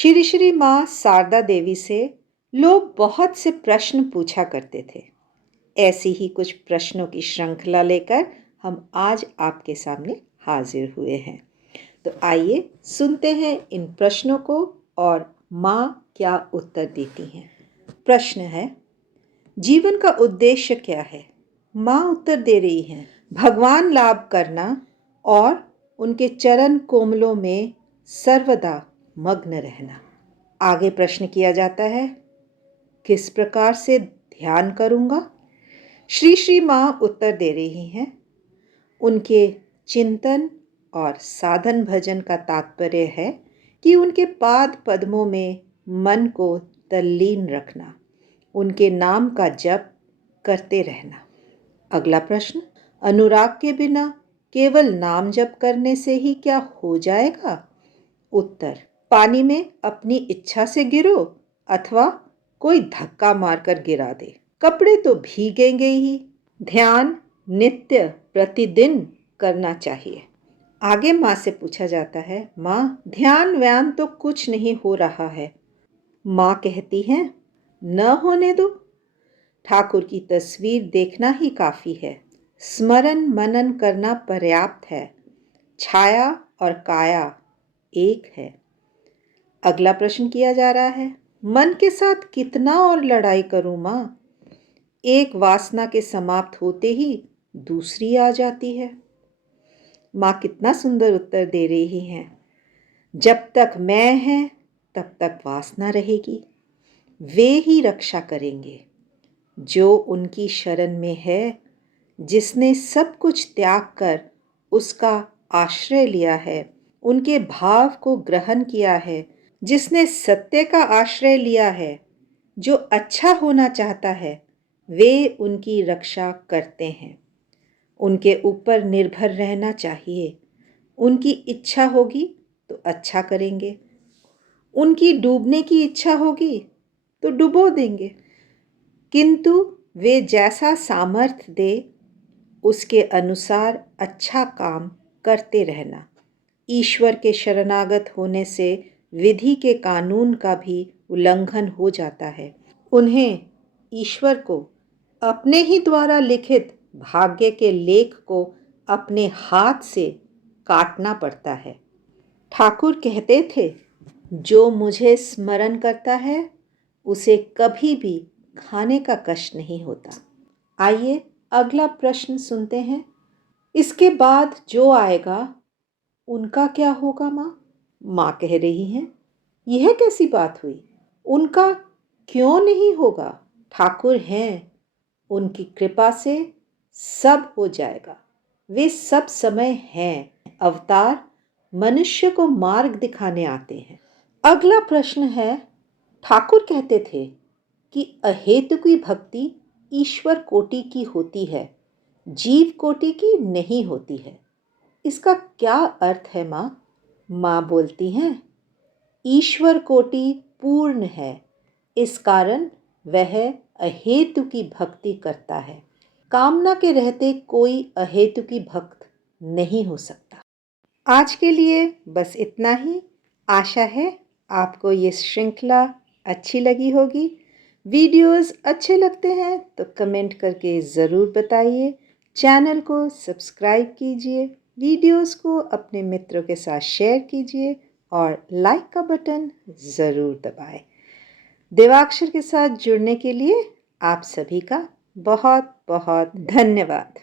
श्री श्री माँ शारदा देवी से लोग बहुत से प्रश्न पूछा करते थे। ऐसी ही कुछ प्रश्नों की श्रृंखला लेकर हम आज आपके सामने हाजिर हुए हैं। तो आइए सुनते हैं इन प्रश्नों को और माँ क्या उत्तर देती हैं। प्रश्न है, जीवन का उद्देश्य क्या है? माँ उत्तर दे रही हैं, भगवान लाभ करना और उनके चरण कोमलों में सर्वदा मग्न रहना। आगे प्रश्न किया जाता है, किस प्रकार से ध्यान करूँगा? श्री श्री माँ उत्तर दे रही हैं, उनके चिंतन और साधन भजन का तात्पर्य है कि उनके पाद पद्मों में मन को तल्लीन रखना, उनके नाम का जप करते रहना। अगला प्रश्न, अनुराग के बिना केवल नाम जप करने से ही क्या हो जाएगा? उत्तर, पानी में अपनी इच्छा से गिरो अथवा कोई धक्का मारकर गिरा दे, कपड़े तो भीगेंगे ही। ध्यान नित्य प्रतिदिन करना चाहिए। आगे माँ से पूछा जाता है, माँ ध्यान व्यान तो कुछ नहीं हो रहा है। माँ कहती हैं, न होने दो, ठाकुर की तस्वीर देखना ही काफ़ी है, स्मरण मनन करना पर्याप्त है, छाया और काया एक है। अगला प्रश्न किया जा रहा है, मन के साथ कितना और लड़ाई करूं माँ? एक वासना के समाप्त होते ही दूसरी आ जाती है। माँ कितना सुंदर उत्तर दे रही हैं, जब तक मैं है तब तक वासना रहेगी, वे ही रक्षा करेंगे। जो उनकी शरण में है, जिसने सब कुछ त्याग कर उसका आश्रय लिया है, उनके भाव को ग्रहण किया है, जिसने सत्य का आश्रय लिया है, जो अच्छा होना चाहता है, वे उनकी रक्षा करते हैं। उनके ऊपर निर्भर रहना चाहिए। उनकी इच्छा होगी तो अच्छा करेंगे, उनकी डूबने की इच्छा होगी तो डुबो देंगे, किंतु वे जैसा सामर्थ्य दे उसके अनुसार अच्छा काम करते रहना। ईश्वर के शरणागत होने से विधि के कानून का भी उल्लंघन हो जाता है। उन्हें ईश्वर को अपने ही द्वारा लिखित भाग्य के लेख को अपने हाथ से काटना पड़ता है। ठाकुर कहते थे, जो मुझे स्मरण करता है उसे कभी भी खाने का कष्ट नहीं होता। आइए अगला प्रश्न सुनते हैं, इसके बाद जो आएगा उनका क्या होगा माँ? माँ कह रही हैं, यह कैसी बात हुई? उनका क्यों नहीं होगा? ठाकुर हैं, उनकी कृपा से सब हो जाएगा। वे सब समय हैं। अवतार मनुष्य को मार्ग दिखाने आते हैं। अगला प्रश्न है, ठाकुर कहते थे कि अहेतुकी भक्ति ईश्वर कोटि की होती है, जीव कोटि की नहीं होती है। इसका क्या अर्थ है माँ? माँ बोलती हैं, ईश्वर कोटि पूर्ण है, इस कारण वह अहेतुकी भक्ति करता है। कामना के रहते कोई अहेतुकी भक्त नहीं हो सकता। आज के लिए बस इतना ही। आशा है आपको ये श्रृंखला अच्छी लगी होगी। वीडियोस अच्छे लगते हैं तो कमेंट करके ज़रूर बताइए। चैनल को सब्सक्राइब कीजिए, वीडियोस को अपने मित्रों के साथ शेयर कीजिए और लाइक का बटन ज़रूर दबाएं। देवाक्षर के साथ जुड़ने के लिए आप सभी का बहुत बहुत धन्यवाद।